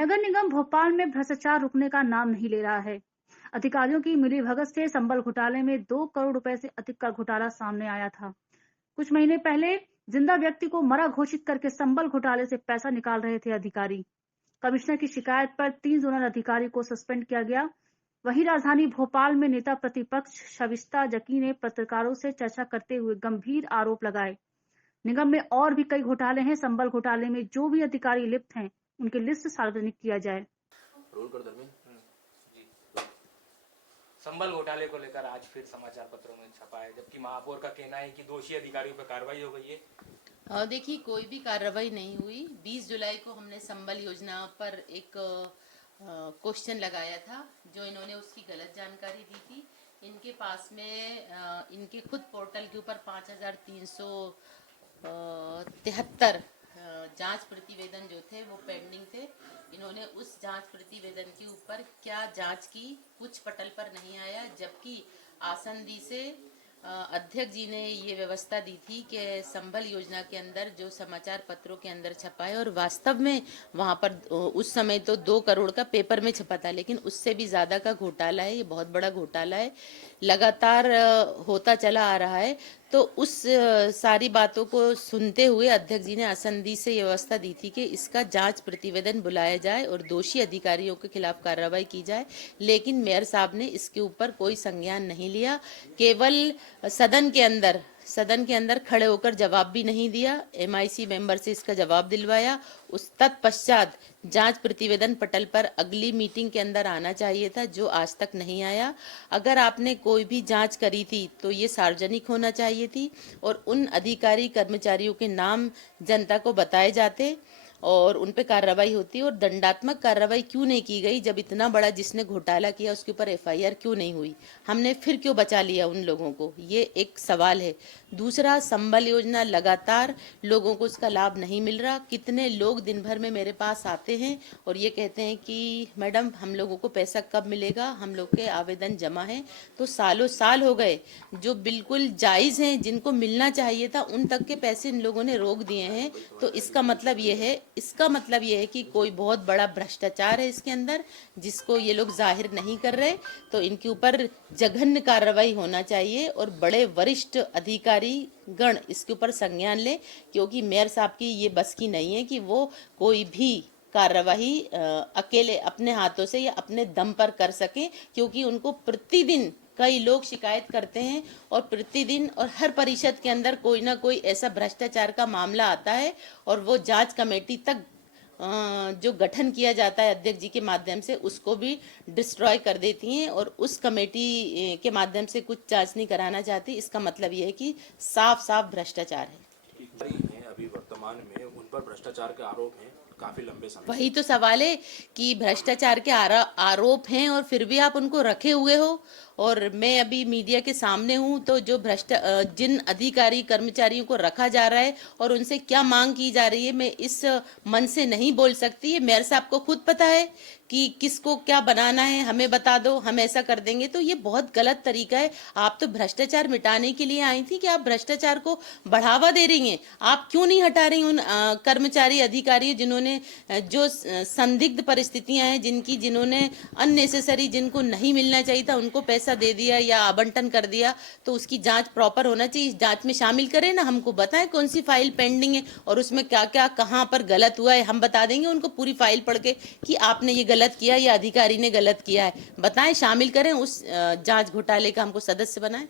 नगर निगम भोपाल में भ्रष्टाचार रुकने का नाम नहीं ले रहा है। अधिकारियों की मिलीभगत से संबल घोटाले में 2 करोड़ रुपए से अधिक का घोटाला सामने आया था। कुछ महीने पहले जिंदा व्यक्ति को मरा घोषित करके संबल घोटाले से पैसा निकाल रहे थे अधिकारी। कमिश्नर की शिकायत पर 3 जोनल अधिकारी को सस्पेंड किया गया। वहीं राजधानी भोपाल में नेता प्रतिपक्ष शविस्ता जकी ने पत्रकारों से चर्चा करते हुए गंभीर आरोप लगाए। निगम में और भी कई घोटाले हैं। संबल घोटाले में जो भी अधिकारी लिप्त हैं उनकी लिस्ट सार्वजनिक किया जाए। रोल कर दरमियान जी। संबल घोटाले को लेकर आज फिर समाचार पत्रों में छपा है, जबकि महापौर का कहना है कि दोषी अधिकारियों पर कार्रवाई हो गई है। देखिए, कोई भी कार्रवाई नहीं हुई। 20 जुलाई को हमने संबल योजना पर एक क्वेश्चन लगाया था, जो इन्होंने उसकी गलत जानकारी दी थी। इनके पास में इनके खुद पोर्टल के ऊपर 5373 जांच प्रतिवेदन जो थे वो पेंडिंग थे। इन्होंने उस जांच प्रतिवेदन के ऊपर क्या जांच की, कुछ पटल पर नहीं आया, जबकि आसंदी से अध्यक्ष जी ने ये व्यवस्था दी थी कि संबल योजना के अंदर जो समाचार पत्रों के अंदर छपा है, और वास्तव में वहाँ पर उस समय तो 2 करोड़ का पेपर में छपा था, लेकिन उससे भी ज़्यादा का घोटाला है। ये बहुत बड़ा घोटाला है, लगातार होता चला आ रहा है। तो उस सारी बातों को सुनते हुए अध्यक्ष जी ने आसंदी से ये व्यवस्था दी थी कि इसका जांच प्रतिवेदन बुलाया जाए और दोषी अधिकारियों के खिलाफ कार्रवाई की जाए। लेकिन मेयर साहब ने इसके ऊपर कोई संज्ञान नहीं लिया, केवल सदन के अंदर खड़े होकर जवाब भी नहीं दिया। MIC मेंबर से इसका जवाब दिलवाया। उस तत्पश्चात जांच प्रतिवेदन पटल पर अगली मीटिंग के अंदर आना चाहिए था, जो आज तक नहीं आया। अगर आपने कोई भी जांच करी थी तो ये सार्वजनिक होना चाहिए थी और उन अधिकारी कर्मचारियों के नाम जनता को बताए जाते और उन पे कार्रवाई होती। और दंडात्मक कार्रवाई क्यों नहीं की गई? जब इतना बड़ा जिसने घोटाला किया उसके ऊपर FIR क्यों नहीं हुई? हमने फिर क्यों बचा लिया उन लोगों को? ये एक सवाल है। दूसरा, संबल योजना लगातार लोगों को इसका लाभ नहीं मिल रहा। कितने लोग दिन भर में मेरे पास आते हैं और ये कहते हैं कि मैडम हम लोगों को पैसा कब मिलेगा, हम लोग के आवेदन जमा हैं। तो सालों साल हो गए, जो बिल्कुल जायज़ हैं, जिनको मिलना चाहिए था, उन तक के पैसे इन लोगों ने रोक दिए हैं। तो इसका मतलब ये है कि कोई बहुत बड़ा भ्रष्टाचार है इसके अंदर, जिसको ये लोग जाहिर नहीं कर रहे। तो इनके ऊपर जघन्य कार्रवाई होना चाहिए और बड़े वरिष्ठ अधिकारी गण इसके ऊपर संज्ञान ले, क्योंकि मेयर साहब की ये बस की नहीं है कि वो कोई भी कार्रवाई अकेले अपने हाथों से या अपने दम पर कर सकें, क्योंकि उनको प्रतिदिन कई लोग शिकायत करते हैं और प्रतिदिन और हर परिषद के अंदर कोई ना कोई ऐसा भ्रष्टाचार का मामला आता है और वो जांच कमेटी तक जो गठन किया जाता है अध्यक्ष जी के माध्यम से, उसको भी डिस्ट्रॉय कर देती हैं और उस कमेटी के माध्यम से कुछ जांच नहीं कराना चाहती। इसका मतलब ये है कि साफ साफ भ्रष्टाचार है। अभी वर्तमान में उन पर भ्रष्टाचार के आरोप हैं काफी लंबे समय। वही तो सवाल है कि भ्रष्टाचार के आरोप हैं और फिर भी आप उनको रखे हुए हो। और मैं अभी मीडिया के सामने हूँ, तो जो जिन अधिकारी कर्मचारियों को रखा जा रहा है और उनसे क्या मांग की जा रही है, मैं इस मन से नहीं बोल सकती। मेयर साहब को खुद पता है कि किसको क्या बनाना है, हमें बता दो, हम ऐसा कर देंगे। तो ये बहुत गलत तरीका है। आप तो भ्रष्टाचार मिटाने के लिए आई थी कि आप भ्रष्टाचार को बढ़ावा दे रही हैं। आप क्यों नहीं हटा रही उन कर्मचारी अधिकारी जिन्होंने जो संदिग्ध परिस्थितियां हैं, जिन्होंने अननेसेसरी, जिनको नहीं मिलना चाहिए था, उनको पैसा दे दिया या आवंटन कर दिया। तो उसकी जांच प्रॉपर होना चाहिए। जांच में शामिल करें ना, हमको बताएं कौन सी फाइल पेंडिंग है और उसमें क्या क्या कहां पर गलत हुआ है। हम बता देंगे उनको पूरी फाइल पढ़ के कि आपने ये गलत किया या अधिकारी ने गलत किया है। बताएं, शामिल करें, उस जांच घोटाले का हमको सदस्य बनाएं।